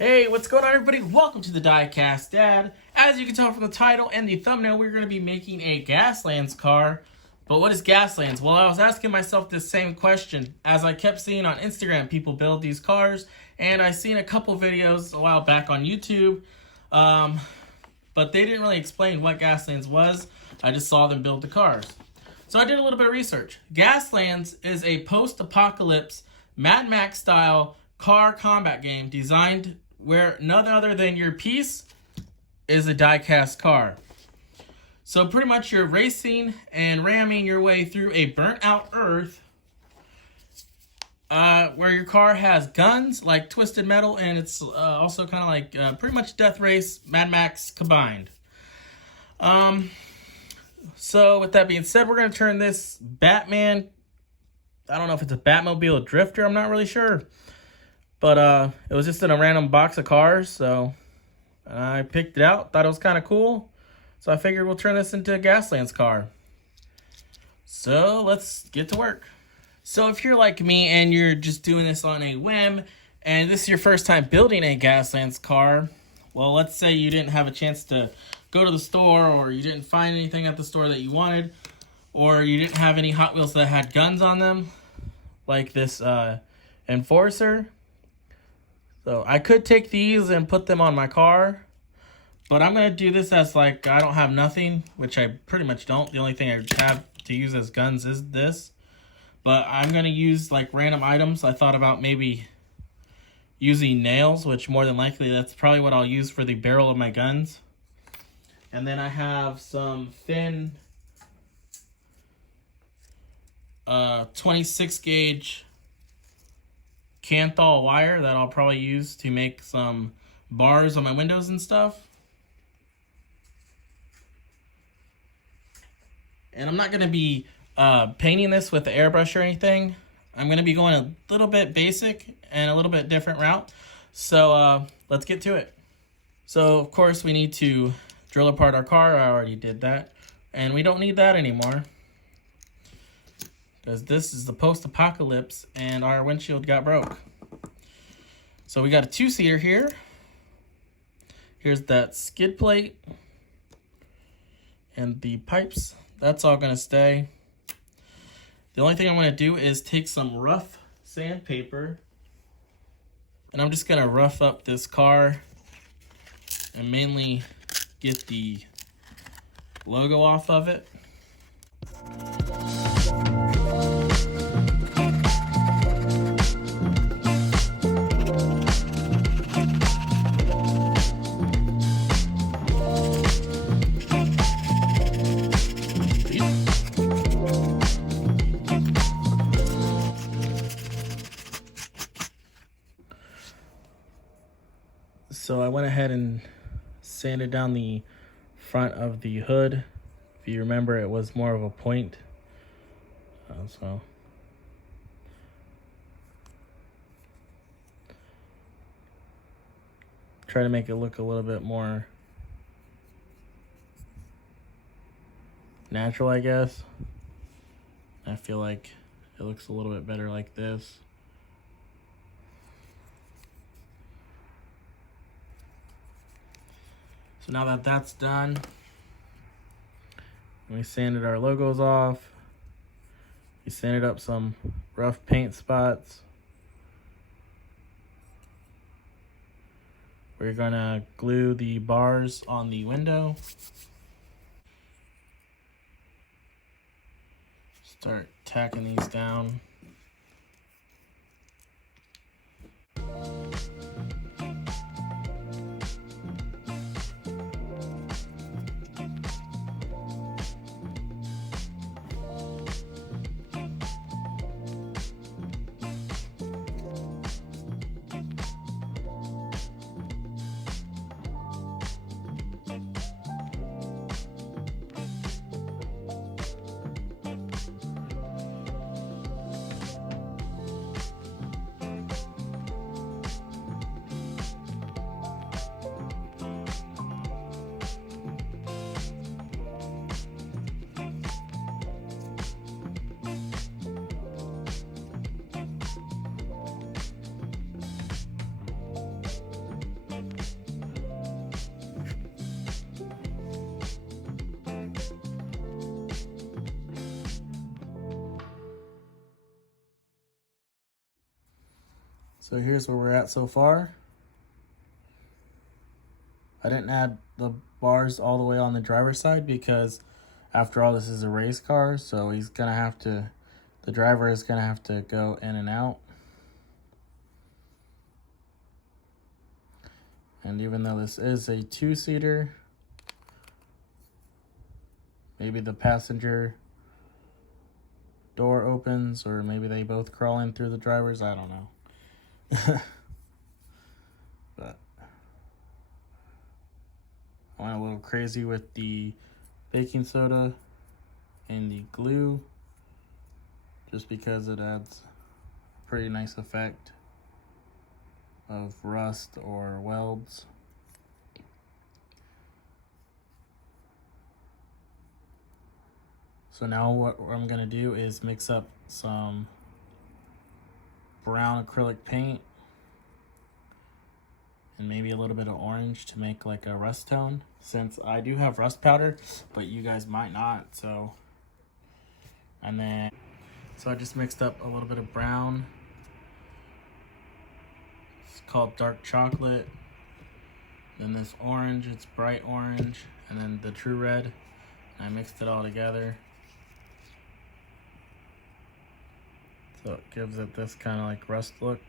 Hey, what's going on, everybody? Welcome to the DIECAST, Dad. As you can tell from the title and the thumbnail, we're going to be making a Gaslands car. But what is Gaslands? Well, I was asking myself this same question as I kept seeing on Instagram people build these cars, and I seen a couple videos a while back on YouTube, but they didn't really explain what Gaslands was. I just saw them build the cars. So I did a little bit of research. Gaslands is a post-apocalyptic Mad Max style car combat game designed where none other than your piece is a die-cast car. So pretty much you're racing and ramming your way through a burnt-out Earth where your car has guns like Twisted Metal, and it's also kind of like pretty much Death Race, Mad Max combined. So with that being said, we're going to turn this Batman, I don't know if it's a Batmobile Drifter, I'm not really sure. But it was just in a random box of cars, so I picked it out, thought it was kind of cool. So I figured we'll turn this into a Gaslands car. So let's get to work. So if you're like me and you're just doing this on a whim, and this is your first time building a Gaslands car, well, let's say you didn't have a chance to go to the store, or you didn't find anything at the store that you wanted, or you didn't have any Hot Wheels that had guns on them, like this Enforcer. So I could take these and put them on my car, but I'm going to do this as like I don't have nothing, which I pretty much don't. The only thing I have to use as guns is this. But I'm going to use like random items. I thought about maybe using nails, which more than likely that's probably what I'll use for the barrel of my guns. And then I have some thin 26 gauge Canthal wire that I'll probably use to make some bars on my windows and stuff. And I'm not going to be painting this with the airbrush or anything. I'm going to be going a little bit basic and a little bit different route. So let's get to it. So of course we need to drill apart our car. I already did that. And we don't need that anymore, because this is the post-apocalypse and our windshield got broke. So we got a two-seater here. Here's that skid plate and the pipes. That's all going to stay. The only thing I'm going to do is take some rough sandpaper, and I'm just going to rough up this car and mainly get the logo off of it. So I went ahead and sanded down the front of the hood. If you remember, it was more of a point. So try to make it look a little bit more natural, I guess. I feel like it looks a little bit better like this. So now that that's done, we sanded our logos off. We sanded up some rough paint spots. We're gonna glue the bars on the window. Start tacking these down. So here's where we're at so far. I didn't add the bars all the way on the driver's side because after all, this is a race car, so he's gonna have to, the driver is gonna have to go in and out. And even though this is a two-seater, maybe the passenger door opens, or maybe they both crawl in through the driver's, I don't know. But I went a little crazy with the baking soda and the glue just because it adds a pretty nice effect of rust or welds. So now what I'm gonna do is mix up some brown acrylic paint and maybe a little bit of orange to make like a rust tone, since I do have rust powder, but you guys might not. So, and then, so I just mixed up a little bit of brown. It's called dark chocolate. Then this orange, it's bright orange, and then the true red. I mixed it all together. So it gives it this kind of like rust look.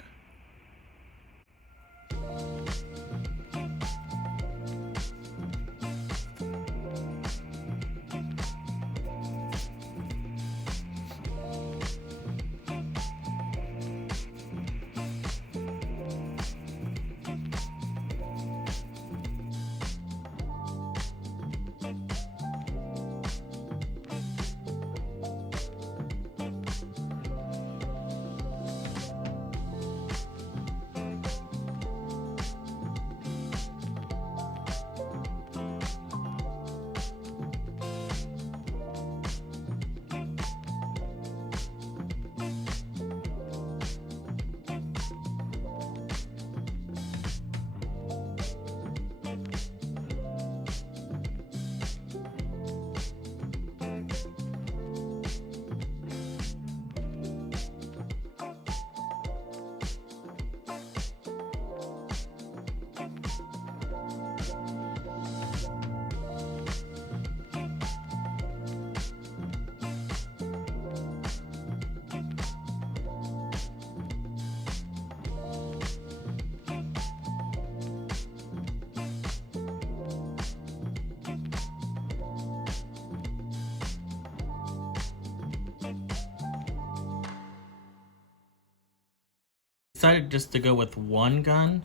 Decided just to go with one gun,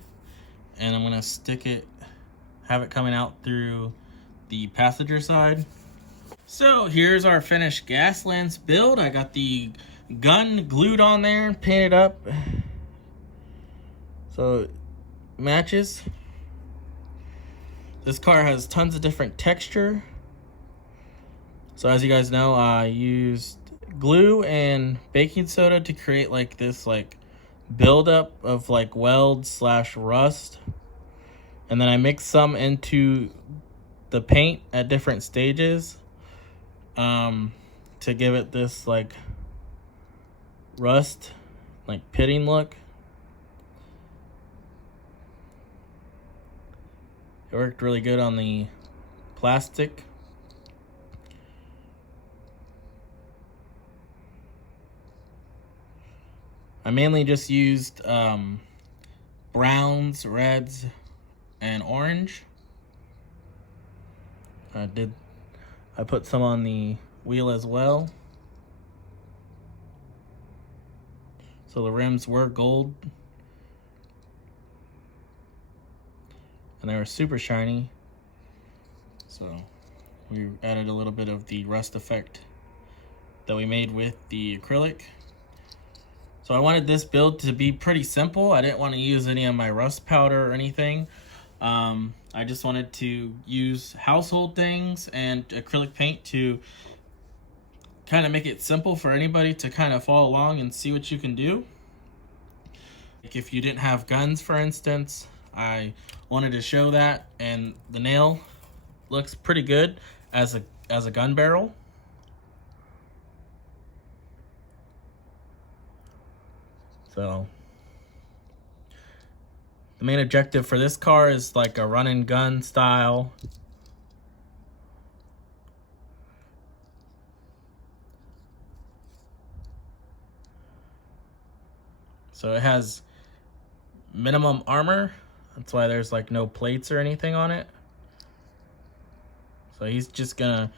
and I'm gonna stick it, have it coming out through the passenger side. So here's our finished Gaslands build. I got the gun glued on there and painted up, so it matches. This car has tons of different texture. So as you guys know, I used glue and baking soda to create like this like buildup of like weld slash rust, and then I mixed some into the paint at different stages to give it this like rust, like pitting look. It worked really good on the plastic. I mainly just used browns, reds, and orange. I put some on the wheel as well. So the rims were gold. And they were super shiny. So we added a little bit of the rust effect that we made with the acrylic. So I wanted this build to be pretty simple. I didn't want to use any of my rust powder or anything. I just wanted to use household things and acrylic paint to kind of make it simple for anybody to kind of follow along and see what you can do. Like if you didn't have guns, for instance, I wanted to show that, and the nail looks pretty good as a gun barrel. So The main objective for this car is like a run and gun style. So it has minimum armor. That's why there's like no plates or anything on it. So he's just gonna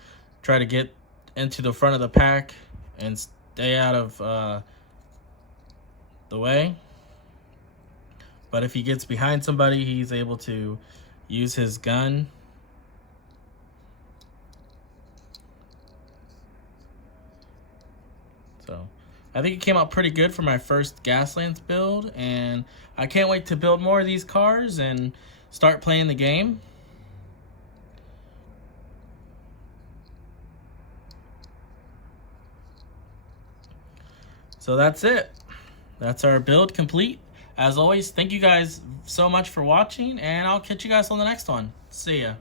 try to get into the front of the pack and stay out of the way. But if he gets behind somebody, he's able to use his gun. So I think it came out pretty good for my first Gaslands build, and I can't wait to build more of these cars and start playing the game. So that's it. That's our build complete. As always, thank you guys so much for watching, and I'll catch you guys on the next one. See ya.